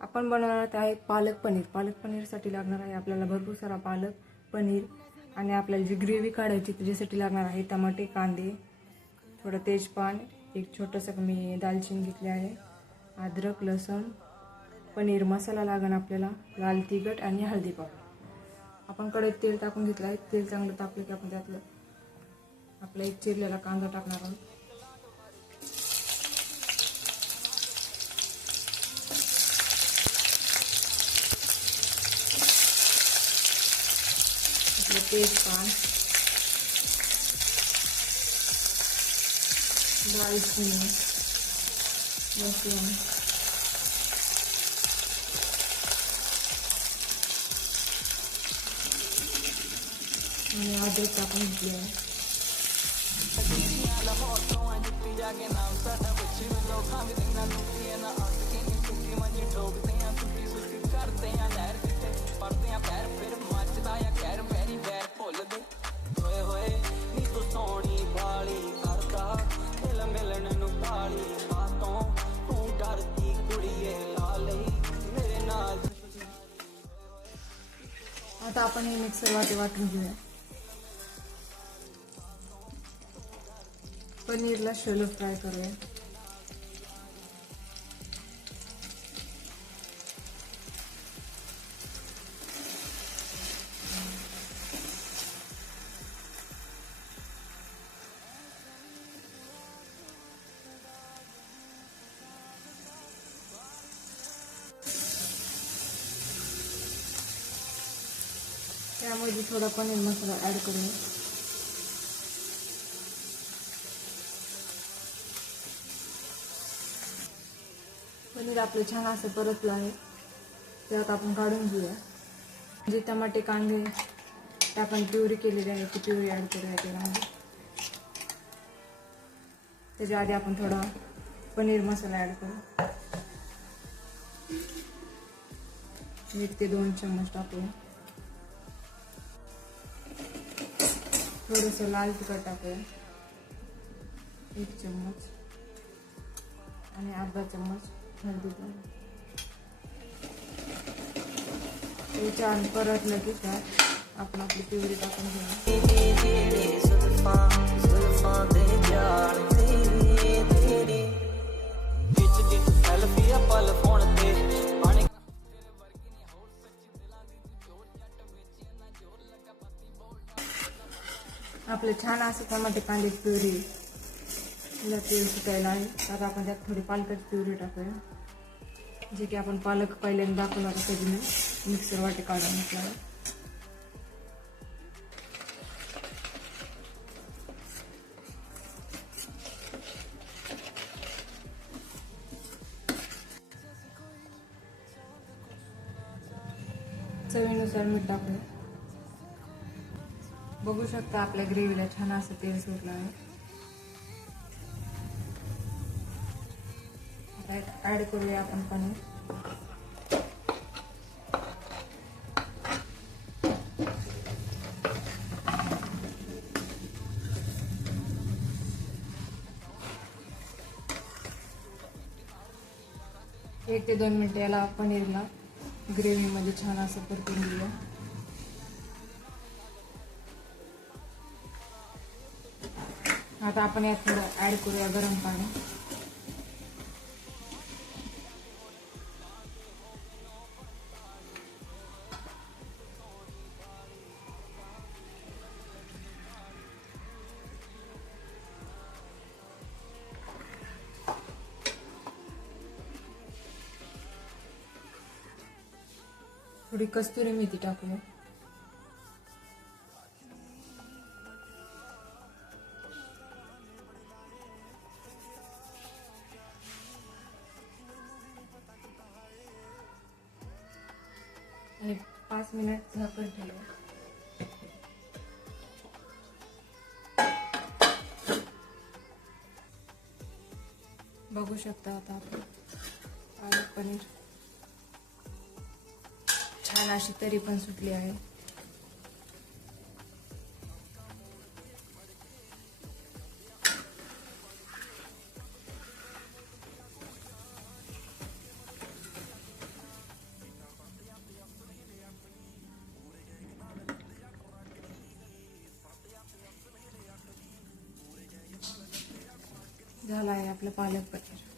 आपण बनवणार आहे पालक पनीर. पालक पनीरसाठी लागणार आहे आपल्याला भरपूर सारा पालक, पनीर आणि आपल्याला जी ग्रेव्ही काढायची त्याच्यासाठी लागणार आहे टमाटे, कांदे, थोडं तेजपान, एक छोटंसं मी दालचिनी घेतली आहे, अद्रक, लसूण, पनीर मसाला लागण आपल्याला, लाल तिखट आणि हळदी पावडर. आपण कढईत तेल टाकून घेतलं आहे. तेल चांगलं तापलं की आपण त्यातलं आपला एक चिरलेला कांदा टाकणार आहोत. तेजपान, दालचिनी, लसूण आणि अद्रक टाकून घेतली आहे. आता आपण हे मिक्सर वाटून घेऊया. पनीरला शॅलो फ्राय करूया. त्यामध्ये थोडा पनीर मसाला ॲड करूया. पनीर आपलं छान असं परतलं आहे. त्यात आपण काढून घेऊया. जे टमाटे, कांदे आपण प्युरी केलेली आहे ती प्युरी ॲड करूया त्यामध्ये. त्याच्या आधी आपण थोडा पनीर मसाला ॲड करू. 1 ते 2 चम्मच टाकूया. थोडंसं लाल तिखट टाकूया 1 चम्मच आणि अर्धा चम्मच हळदी पावडर. ते छान परतलं की त्यात आपण आपली प्युरी टाकून घेऊ. आपलं छान असं टमाटे कांदे प्युरी सुकायला आहे. आता आपण त्यात थोडी पालकाची प्युरी टाकूया. जे की आपण पालक पहिल्यांदा दाखवणार कधी मिक्सर वाटे काढून घेतला. चवीनुसार मीठ टाकूया. बघू शकता आपल्या ग्रेव्हीला छान असं तेल सुटलं आहे. आता ऍड करूया आपण पनीर. एक ते 2 मिनिटं याला पनीरला ग्रेव्हीमध्ये छान असं परतून घेऊया. आता आपण यात थोडं ॲड करूया गरम पाणी. थोडी कस्तुरी मेथी टाकूया. आणि 5 मिनिट झाकण ठेवूया. बघू शकता आता आपण पालक पनीर छान अशी तरी पण सुटली आहे. झाला आहे आपलं पालक पनीर.